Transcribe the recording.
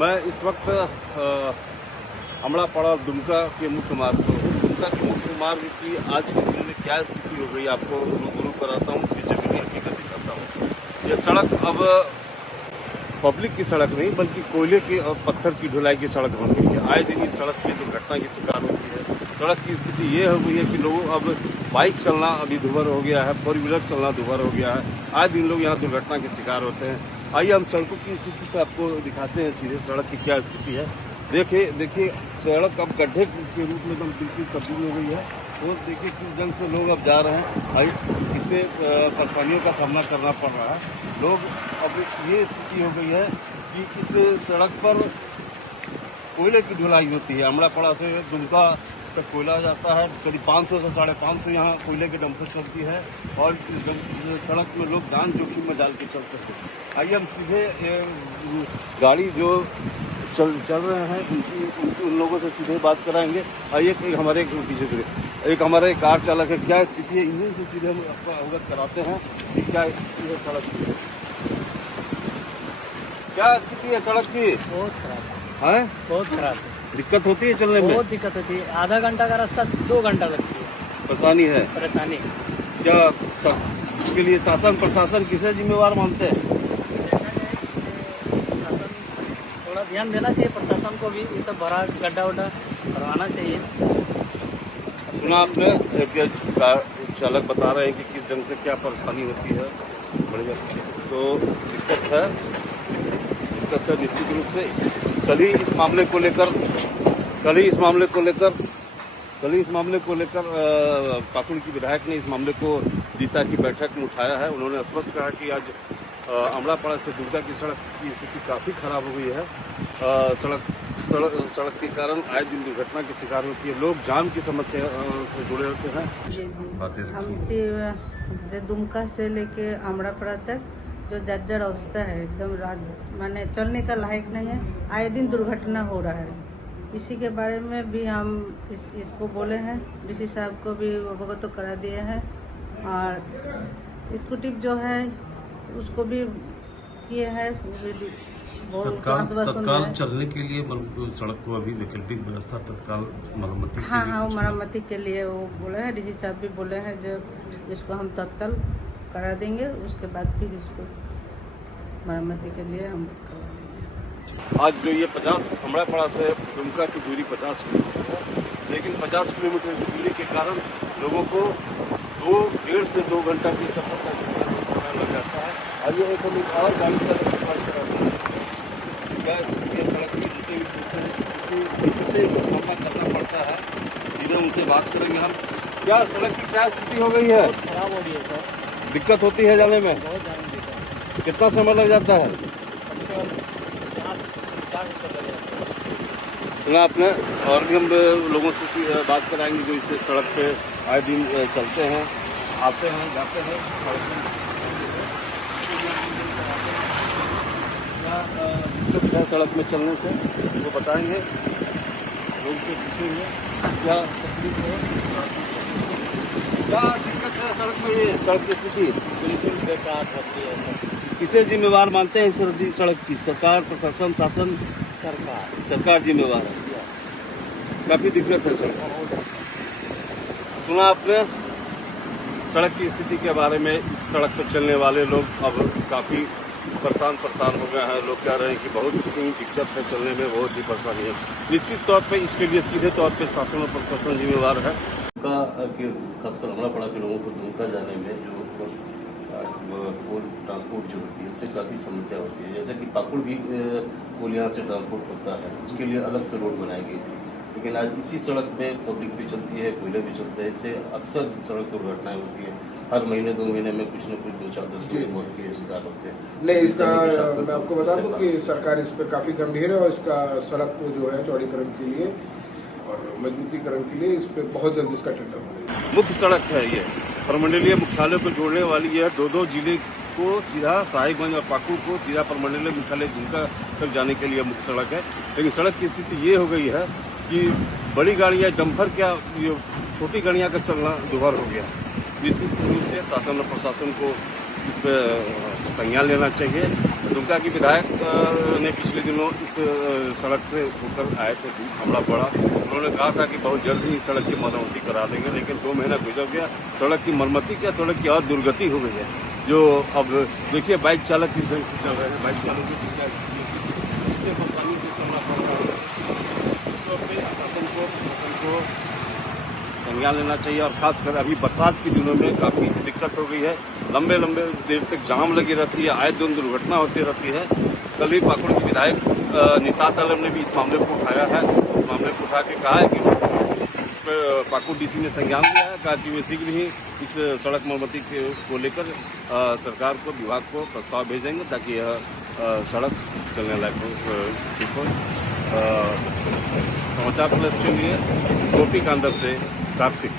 मैं इस वक्त अमड़ापाड़ा दुमका के मुख्य मार्ग पर हूँ। दुमका के मुख्य मार्ग की आज के दिन में क्या स्थिति हो गई आपको रूबरू कराता हूँ, उसकी जमीनी हकीकत दिखाता हूँ। यह सड़क अब पब्लिक की सड़क नहीं बल्कि कोयले की और पत्थर की ढुलाई की सड़क बन गई है। आए दिन इस सड़क की दुर्घटना की शिकार होती है। सड़क की स्थिति ये हो गई है कि लोगों अब बाइक चलना अभी दुभर हो गया है, 4 व्हीलर चलना दुभर हो गया है। आए दिन लोग यहाँ दुर्घटना के शिकार होते हैं। आइए हम सड़कों की स्थिति से आपको दिखाते हैं सीधे सड़क की क्या स्थिति है। देखिए सड़क अब गड्ढे के रूप में एकदम बिल्कुल तब्दील हो गई है और देखिए किस ढंग से लोग अब जा रहे हैं। कितने परेशानियों का सामना करना पड़ रहा है। लोग अब ये स्थिति हो गई है कि इस सड़क पर कोयले की ढुलाई होती है। अमड़ापाड़ा से दुमका तक कोयला जाता है, करीब 500 से 550 यहाँ कोयले के डंपर चलती है और इस सड़क में लोग जान जोखिम में डाल के चलते हैं। आइए हम सीधे गाड़ी जो चल रहे हैं उन लोगों से सीधे बात कराएंगे। आइए हमारे पीछे से एक हमारे कार चालक है, क्या स्थिति है इन्हीं से सीधे हम आपको अवगत कराते हैं कि क्या स्थिति है सड़क की। क्या स्थिति है सड़क की? बहुत खराब है, बहुत खराब है। दिक्कत होती है चलने में? बहुत दिक्कत होती है। आधा घंटा का रास्ता 2 घंटा लगती है। परेशानी है। क्या इसके लिए शासन प्रशासन किसे जिम्मेवार मानते हैं? थोड़ा ध्यान देना चाहिए प्रशासन को भी, ये सब भरा गड्ढा उड्ढा करवाना चाहिए। सुना आपने चालक बता रहे हैं कि किस ढंग से क्या परेशानी होती है। बढ़िया, तो दिक्कत है निश्चित रूप से। कल ही इस मामले को लेकर पाकुड़ की विधायक ने इस मामले को दिशा की बैठक में उठाया है। उन्होंने स्पष्ट कहा कि आज अमड़ापाड़ा से दुमका की सड़क की स्थिति काफ़ी खराब हो गई है। सड़क के कारण आए दिन दुर्घटना की शिकार होती है। लोग जान की समस्या से जुड़े होते हैं। हमसे दुमका से लेके अमड़ापाड़ा तक जो जर्जर अवस्था है, एकदम माने चलने का लायक नहीं है। आए दिन दुर्घटना हो रहा है। इसी के बारे में भी हम इसको बोले हैं, डीसी साहब को भी अवगत करा दिए हैं और स्कूटी जो है उसको भी किए हैं। तत्काल चलने के लिए सड़क को अभी वैकल्पिक व्यवस्था तत्काल मरम्मती हाँ मरम्मती के लिए वो बोले हैं। डीसी साहब भी बोले हैं जब इसको हम तत्काल करा देंगे, उसके बाद फिर इसको मरम्मती के लिए हम करवा देंगे। आज जो ये 50 अमड़ापाड़ा से दुमका की दूरी 50 किलोमीटर है, लेकिन 50 किलोमीटर की दूरी के कारण लोगों को 1.5 से 2 घंटा की सफर समय लग जाता है। आइए एक हम और गाड़ी सड़क सामना करना पड़ता है। सीधे उनसे बात करेंगे हम। क्या सड़क की क्या स्थिति हो गई है? खराब हो रही है सर, दिक्कत होती है जाने में? बहुत ज़्यादा दिक्कत। कितना समय लग जाता है? सुना आपने। और भी हम लोगों से बात कराएंगे जो इस सड़क पे आए दिन चलते हैं, आते हैं, जाते हैं। दिक्कत है सड़क में चलने से, वो बताएंगे। लोग से पूछेंगे क्या तकलीफ है, क्या दिक्कत है सड़क में। ये सड़क की स्थिति बिल्कुल बेकार होती है सर। किसे जिम्मेवार मानते हैं सड़क की? सरकार, प्रशासन, शासन? सरकार जिम्मेवार है। काफी दिक्कत है सड़क। सुना आपने सड़क की स्थिति के बारे में। इस सड़क पर चलने वाले लोग अब काफी परेशान हो गए हैं। लोग कह रहे हैं कि बहुत ही दिक्कत है, चलने में बहुत ही परेशानी है। निश्चित तौर पे इसके लिए सीधे तौर पे शासन और प्रशासन जिम्मेवार है। खासकर अमड़ापाड़ा के लोगों को दुमका जाने में जो ट्रांसपोर्ट जो होती है उससे काफ़ी समस्या होती है। जैसे कि पाकुड़ भी पुल यहाँ से ट्रांसपोर्ट होता है, उसके लिए अलग से रोड बनाई गई थी, लेकिन आज इसी सड़क में पब्लिक भी चलती है, कोयला भी चलता है। इससे अक्सर सड़क दुर्घटनाएं होती है। हर महीने 2 महीने में कुछ न कुछ 2-4-10 लोग मौत के शिकार होते हैं। नहीं, इसका मैं आपको बता दूं कि सरकार इस पर काफ़ी गंभीर है और इसका सड़क को जो है चौड़ीकरण के लिए और मजबूतीकरण के लिए इस पर बहुत जल्द इसका टेंडर होगा। मुख्य सड़क है ये, प्रमंडलीय मुख्यालय को जोड़ने वाली है। 2 जिले को सीधा साहिबगंज और पाकुड़ को सीधा प्रमंडलीय मुख्यालय दुमका तक जाने के लिए मुख्य सड़क है। लेकिन सड़क की स्थिति ये हो गई है कि बड़ी गाड़ियाँ, डंपर क्या, छोटी गाड़ियाँ का चलना दुभर हो गया। निश्चित रूप से शासन और प्रशासन को इस पर संज्ञान लेना चाहिए दुमका की विधायक ने पिछले दिनों इस सड़क से होकर आए थे, हमला पड़ा। उन्होंने कहा था कि बहुत जल्द ही इस सड़क की मरम्मती करा देंगे, लेकिन 2 महीना गुजर गया, सड़क की मरम्मती क्या, सड़क की और दुर्गति हो गई है। जो अब देखिए बाइक चालक किस ढंग से चल रहे हैं, बाइक चालक की परेशानी से चलना पड़ रहा है। तो प्रशासन को संज्ञान लेना चाहिए, और खासकर अभी बरसात के दिनों में काफ़ी दिक्कत हो गई है। लंबे लंबे देर तक जाम लगी रहती है, आए दिन दुर्घटना होती रहती है। कल ही पाकुड़ के विधायक निशात आलम ने भी इस मामले को उठाया है। इस मामले को उठा के कहा है कि इस पर पाकुड़ डीसी ने संज्ञान लिया है, कहा कि वे शीघ्र ही इस सड़क मरम्मती को लेकर सरकार को, विभाग को प्रस्ताव भेजेंगे, ताकि यह सड़क चलने लायक ठीक हो। समाचार प्लस के लिए गोपी कांदर से कार्तिक।